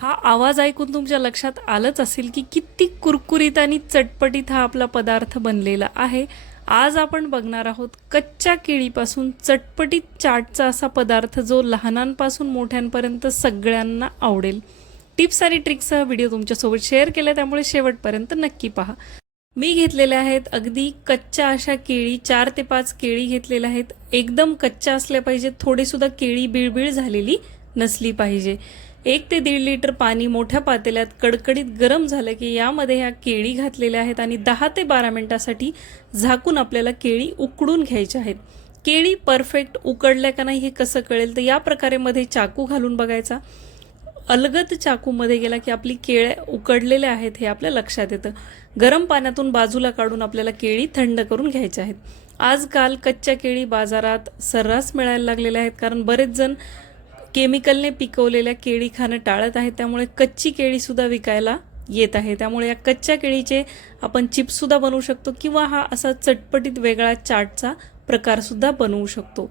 हा आवाज ऐकून तुमच्या लक्षात आलंच असेल की किती कुरकुरीत आणि चटपटीत हा आपला पदार्थ बनलेला आहे. आज आपण बघणार आहोत कच्च्या केळीपासून चटपटीत चाटचा असा पदार्थ जो लहानांपासून मोठ्यांपर्यंत सगळ्यांना आवडेल. टिप्स आणि ट्रिक्सचा व्हिडिओ तुमच्यासोबत शेअर केला त्यामुळे शेवटपर्यंत नक्की पहा. मी घेतलेल्या आहेत अगदी कच्च्या अशा केळी चार ते पाच केळी घेतलेल्या आहेत. एकदम कच्च्या असल्या पाहिजेत थोडीसुद्धा केळी बिळबिळ झालेली नसली पाहिजे. एक ते दीड लिटर पाणी मोठ्या पातेल्यात कडकडीत गरम झालं की यामध्ये ह्या केळी घातलेल्या आहेत आणि दहा ते बारा मिनटासाठी झाकून आपल्याला केळी उकडून घ्यायच्या आहेत. केळी परफेक्ट उकडल्या का नाही हे कसं कळेल? तर या प्रकारे मध्ये चाकू घालून बघायचा. अलगद चाकूमध्ये गेला की आपली केळ्या उकडलेल्या आहेत हे आपल्या लक्षात येतं. गरम पाण्यातून बाजूला काढून आपल्याला केळी थंड करून घ्यायच्या आहेत. आजकाल कच्च्या केळी बाजारात सर्रास मिळायला लागलेल्या आहेत कारण बरेच जण केमिकलने पिकवलेल्या केळी खाणं टाळत आहेत त्यामुळे कच्ची केळीसुद्धा विकायला येत आहे. त्यामुळे या कच्च्या केळीचे आपण चिप्ससुद्धा बनवू शकतो किंवा हा असा चटपटीत वेगळा चाटचा प्रकारसुद्धा बनवू शकतो.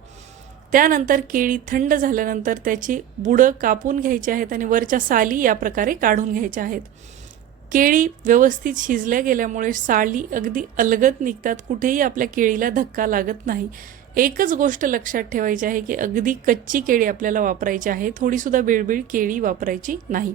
त्यानंतर केळी थंड झाल्यानंतर त्याची बुडं कापून घ्यायची आहेत आणि वरच्या साली या प्रकारे काढून घ्यायच्या आहेत. केळी व्यवस्थित शिजल्या गेल्यामुळे साली अगदी अलगद निघतात. कुठेही आपल्या केळीला धक्का लागत नाही. एकच गोष्ट लक्षात ठेवायची आहे की अगदी कच्ची केळी आपल्याला वापरायची आहे थोडीसुद्धा बिळबिळ केळी वापरायची नाही.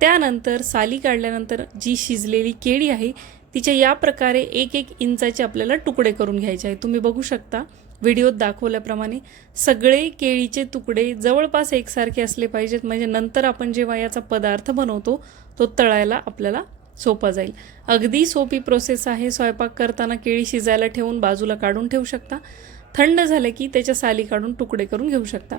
त्यानंतर साली काढल्यानंतर जी शिजलेली केळी आहे तिच्या या प्रकारे एक एक इंचाचे आपल्याला तुकडे करून घ्यायचे आहे. तुम्ही बघू शकता व्हिडिओत दाखवल्याप्रमाणे सगळे केळीचे तुकडे जवळपास एकसारखे असले पाहिजेत. म्हणजे नंतर आपण जेव्हा याचा पदार्थ बनवतो तो तळायला आपल्याला सोपा जाईल. अगदी सोपी प्रोसेस आहे. स्वयंपाक करताना केळी शिजायला ठेवून बाजूला काढून ठेवू शकता. थंड झालं की त्याच्या साली काढून तुकडे करून घेऊ शकता.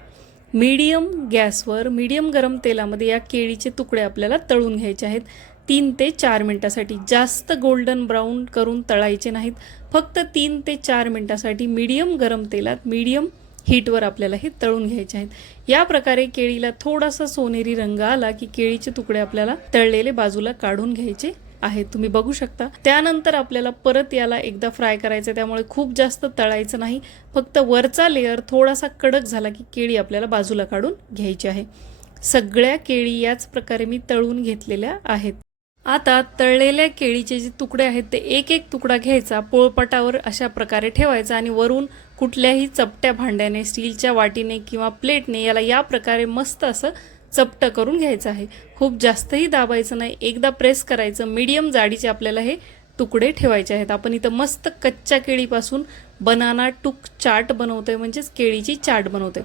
मीडियम गॅसवर मीडियम गरम तेलामध्ये या केळीचे तुकडे आपल्याला तळून घ्यायचे आहेत. तीन ते चार मिनटासाठी. जास्त गोल्डन ब्राऊन करून तळायचे नाहीत. फक्त तीन ते चार मिनटासाठी मीडियम गरम तेलात मीडियम हीटवर आपल्याला हे तळून घ्यायचे आहेत. या प्रकारे केळीला थोडासा सोनेरी रंग आला की केळीचे तुकडे आपल्याला तळलेले बाजूला काढून घ्यायचे. आहे तुम्ही बघू शकता. त्यानंतर आपल्याला परत याला एकदा फ्राय करायचं त्यामुळे खूप जास्त तळायचं नाही. फक्त वरचा लेअर थोडासा कडक झाला की केळी आपल्याला बाजूला काढून घ्यायची आहे. सगळ्या केळी याच प्रकारे मी तळून घेतलेल्या आहेत. आता तळलेल्या केळीचे जे तुकडे आहेत ते एक एक तुकडा घ्यायचा पोळपाटावर अशा प्रकारे ठेवायचा आणि वरून कुठल्याही चपट्या भांड्याने स्टीलच्या वाटीने किंवा प्लेटने याला या प्रकारे मस्त असं चपटं करून घ्यायचं आहे. खूप जास्तही दाबायचं नाही. एकदा प्रेस करायचं मीडियम जाडीचे आपल्याला हे तुकडे ठेवायचे आहेत. आपण इथं मस्त कच्च्या केळीपासून बनाना टूक चाट बनवतोय म्हणजेच केळीची चाट बनवते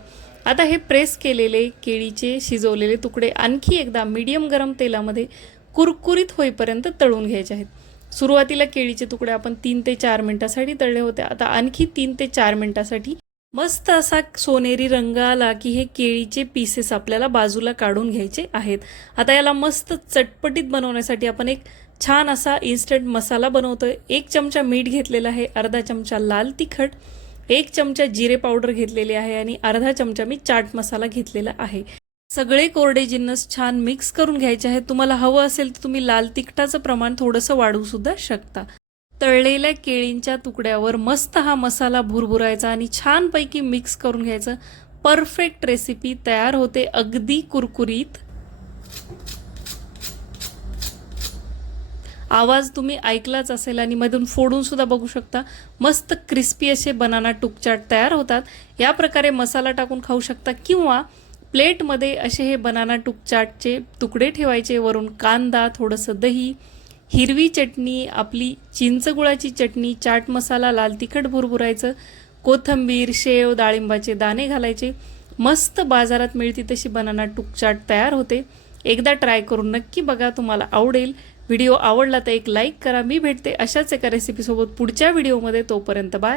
आता हे प्रेस केलेले केळीचे शिजवलेले तुकडे आणखी एकदा मीडियम गरम तेलामध्ये कुरकुरीत होईपर्यंत तळून घ्यायचे आहेत. सुरुवातीला केळीचे तुकडे आपण तीन ते चार मिनटासाठी तळले होते. आता आणखी तीन ते चार मिनटासाठी मस्त असा सोनेरी रंग आला की हे केळीचे पीसेस आपल्याला बाजूला काढून घ्यायचे आहेत. आता याला मस्त चटपटीत बनवण्यासाठी आपण एक छान असा इन्स्टंट मसाला बनवतोय. एक चमचा मीठ घेतलेला आहे अर्धा चमचा लाल तिखट एक चमचा जिरे पावडर घेतलेली आहे आणि अर्धा चमचा मी चाट मसाला घेतलेला आहे. सगळे कोरडे जिन्नस छान मिक्स करून घ्यायचे आहेत. तुम्हाला हवं असेल तर तुम्ही लाल तिखटाचं प्रमाण थोडंसं वाढवू सुद्धा शकता. तळलेल्या केळींच्या तुकड्यावर मस्त हा मसाला भुरभुरायचा आणि छानपैकी मिक्स करून घ्यायचं. परफेक्ट रेसिपी तयार होते अगदी कुरकुरीत. आवाज तुम्ही ऐकलाच असेल आणि मधून फोडून सुद्धा बघू शकता. मस्त क्रिस्पी असे बनाना टुकचाट तयार होतात. या प्रकारे मसाला टाकून खाऊ शकता किंवा प्लेटमध्ये असे हे बनाना टुकचाटचे तुकडे ठेवायचे. वरून कांदा थोडंसं दही हिरवी चटणी आपली चिंचगुळाची चटणी चाट मसाला लाल तिखट भुरभुरायचं कोथंबीर शेव डाळिंबाचे दाणे घालायचे. मस्त बाजारात मिळती तशी बनाना टुकचाट तयार होते. एकदा ट्राय करून नक्की बघा तुम्हाला आवडेल. व्हिडिओ आवडला तर एक लाईक करा. मी भेटते अशाच एका रेसिपीसोबत पुढच्या व्हिडिओमध्ये. तोपर्यंत बाय.